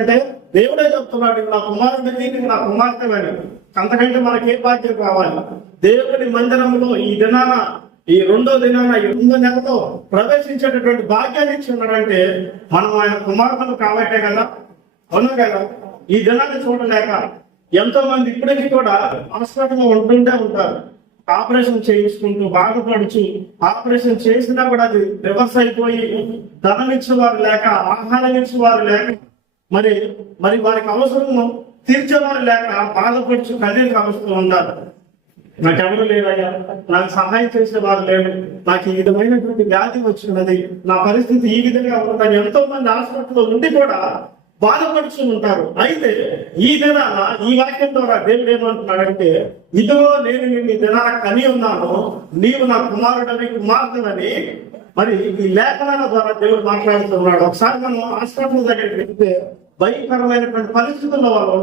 అంటే దేవుడే చెప్తున్నాడు, నా కుమారుడిని నా కుమార్తె అని. అంతకంటే మనకి ఏ బాధ్యత కావాలి? దేవుడి మందిరంలో ఈ దినాన, ఈ రెండో దినాన, ఈ 2వ నెలతో ప్రవేశించేటటువంటి భాగ్యాన్ని ఇచ్చి ఉన్నాడంటే మనం ఆయన కుమార్తెలు కాబట్టే కదా. అవునా కదా? ఈ దినాన్ని చూడలేక ఎంతో మంది ఇప్పటికీ కూడా హాస్పిటల్లో ఉంటుంటే ఉంటారు. ఆపరేషన్ చేయించుకుంటూ బాధపడుచు, ఆపరేషన్ చేసినా కూడా అది రివర్స్ అయిపోయి ధనం ఇచ్చేవారు లేక, ఆహారం ఇచ్చేవారు లేక, మరి వారికి అవసరం తీర్చేవారు లేక బాధపడుచు కన్నీరు కావస్తూ ఉంటారు. నాకెవరు లేదయ్యా, నాకు సహాయం చేసేవారు లేరు, నాకు ఈ విధమైనటువంటి వ్యాధి వచ్చినది, నా పరిస్థితి ఈ విధంగా ఉందని ఎంతో మంది హాస్పిటల్లో ఉండి కూడా బాధపడుతూ ఉంటారు. అయితే ఈ దినాన ఈ వాక్యం ద్వారా దేవుడు ఏమంటున్నాడంటే, ఇదిగో నేను నిన్ను ఈ దినాన కని ఉన్నాను, నీవు నా కుమారుడని కుమార్తెని. మరి ఈ లేఖనాల ద్వారా దేవుడు మాట్లాడుతున్నాడు. ఒకసారి మనం హాస్పిటల్ దగ్గరికి వెళ్తే భయంకరమైనటువంటి పరిస్థితుల్లో వాళ్ళు